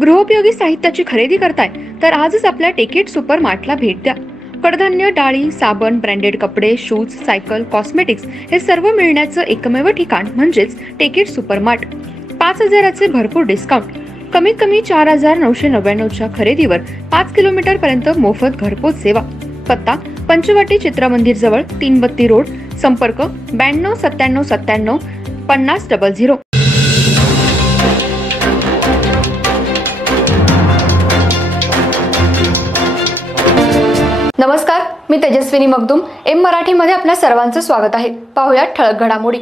गृहोपयोगी साहित्याची खरेदी करताय तर आजच आपल्या टेकेट सुपर मार्टला भेट द्या। कडधान्य, डाळी, साबण, ब्रँडेड कपडे, शूज, सायकल, कॉस्मेटिक्स हे सर्व मिळण्याचं एकमेव ठिकाण म्हणजेच टेकेट सुपर मार्ट। 5,000चे भरपूर डिस्काउंट, कमीत कमी 4,999च्या खरेदीवर 5 किलोमीटर पर्यंत मोफत घरपोच सेवा। पत्ता पंचवटी चित्रमंदिर जवळ, 3 बत्ती रोड। संपर्क 92 97 97 50 00। नमस्कार, मी तेजस्विनी मगदूम। एम मराठी मध्ये आपल्या सर्वांचं स्वागत आहे। पाहूया ठळक घडामोडी।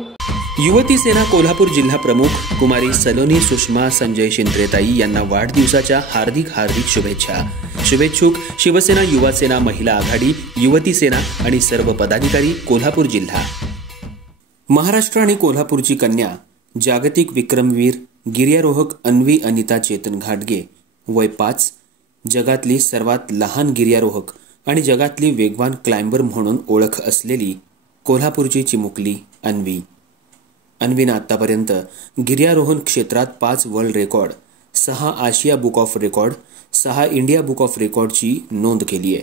युवती सेना कोल्हापूर जिल्हा प्रमुख कुमारी सलोनी सुषमा संजय शिंद्रेताई यांना वाढदिवसाच्या हार्दिक शुभेच्छा। शुभेच्छुक शिवसेना, युवा सेना, महिला आघाडी, युवती सेना आणि सर्व पदाधिकारी, कोल्हापूर जिल्हा। महाराष्ट्र आणि कोल्हापूरची कन्या, जागतिक विक्रमवीर गिर्यारोहक अन्वी अनिता चेतन घाटगे, वय 5, जगातली सर्वात लहान गिर्यारोहक आणि जगातली वेगवान क्लाइंबर म्हणून ओळख असलेली कोल्हापूरची चिमुकली अन्वी। अन्वीनं आतापर्यंत गिर्यारोहण क्षेत्रात 5 world record, 6 Asia book of record, 6 India book of रेकॉर्डची नोंद केली आहे।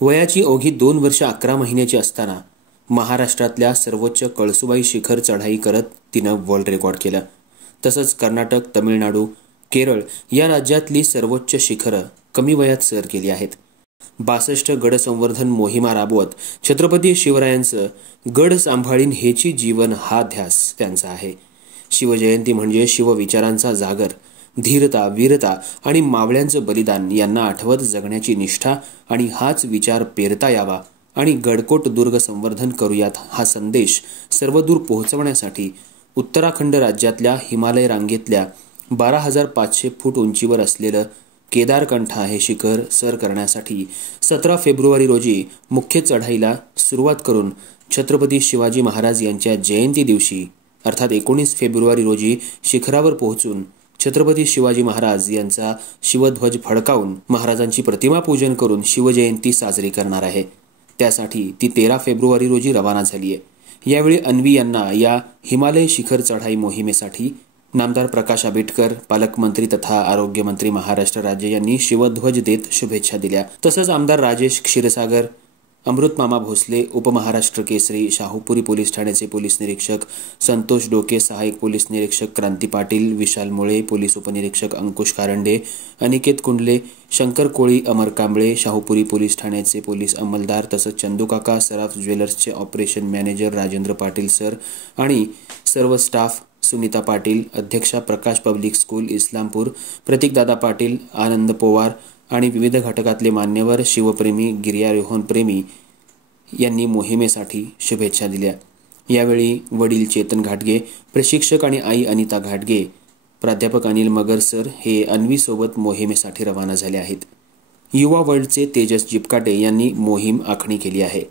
वयाची अवघी 2 वर्ष 11 महिन्याची असताना महाराष्ट्रातल्या सर्वोच्च कळसुबाई शिखर चढाई करत तिनं वर्ल्ड रेकॉर्ड केलं। तसंच कर्नाटक, तमिळनाडू, केरळ या राज्यातली सर्वोच्च शिखरं कमी वयात सर केली आहेत। 62 गड संवर्धन मोहिमा राबवत छत्रपती शिवरायांचं गड सांभाळीन हेची जीवन हा ध्यास त्यांचा आहे। शिवजयंती म्हणजे शिवविचारांचा जागर, धीरता, वीरता आणि मावळ्यांचं बलिदान यांना आठवत जगण्याची निष्ठा आणि हाच विचार पेरता यावा आणि गडकोट दुर्ग संवर्धन करूयात हा संदेश सर्वदूर पोहोचवण्यासाठी उत्तराखंड राज्यातल्या हिमालय रांगेतल्या 12,500 फूट उंचीवर असलेलं केदारकंठा हे शिखर सर करण्यासाठी 17 फेब्रुवारी रोजी मुख्य चढाईला सुरुवात करून छत्रपती शिवाजी महाराज यांच्या जयंती दिवशी अर्थात 19 फेब्रुवारी रोजी शिखरावर पोहोचून छत्रपती शिवाजी महाराज यांचा शिवध्वज फडकावून महाराजांची प्रतिमा पूजन करून शिवजयंती साजरी करणार आहे। त्यासाठी ती 13 फेब्रुवारी रोजी रवाना झाली आहे। यावेळी अन्वी यांना या हिमालय शिखर चढाई मोहिमेसाठी नामदार प्रकाश आंबेडकर, पालकमंत्री तथा आरोग्यमंत्री महाराष्ट्र राज्य यांनी शिवध्वज देत शुभेच्छा दिल्या। तसंच आमदार राजेश क्षीरसागर, अमृतमामा भोसले, उपमहाराष्ट्र केसरी, शाहूपुरी पोलीस ठाण्याचे पोलीस निरीक्षक संतोष डोके, सहाय्यक पोलीस निरीक्षक क्रांती पाटील, विशाल मुळे, पोलीस उपनिरीक्षक अंकुश कारंडे, अनिकेत कुंडले, शंकर कोळी, अमर कांबळे, शाहूपुरी पोलीस ठाण्याचे पोलीस अंमलदार तसंच चंदूकाका सराफ ज्वेलर्सचे operation manager Rajendra Patil sir आणि सर्व स्टाफ, सुनीता पाटील, अध्यक्षा प्रकाश पब्लिक स्कूल इस्लामपूर, प्रतीकदादा पाटील, आनंद पोवार आणि विविध घटकातले मान्यवर, शिवप्रेमी, गिर्यारोहण प्रेमी यांनी मोहिमेसाठी शुभेच्छा दिल्या। यावेळी वडील चेतन घाटगे, प्रशिक्षक आणि आई अनिता घाटगे, प्राध्यापक अनिल मगर सर हे अन्वीसोबत मोहिमेसाठी रवाना झाले आहेत। युवा वर्ल्डचे तेजस जिपकाटे यांनी मोहीम आखणी केली आहे।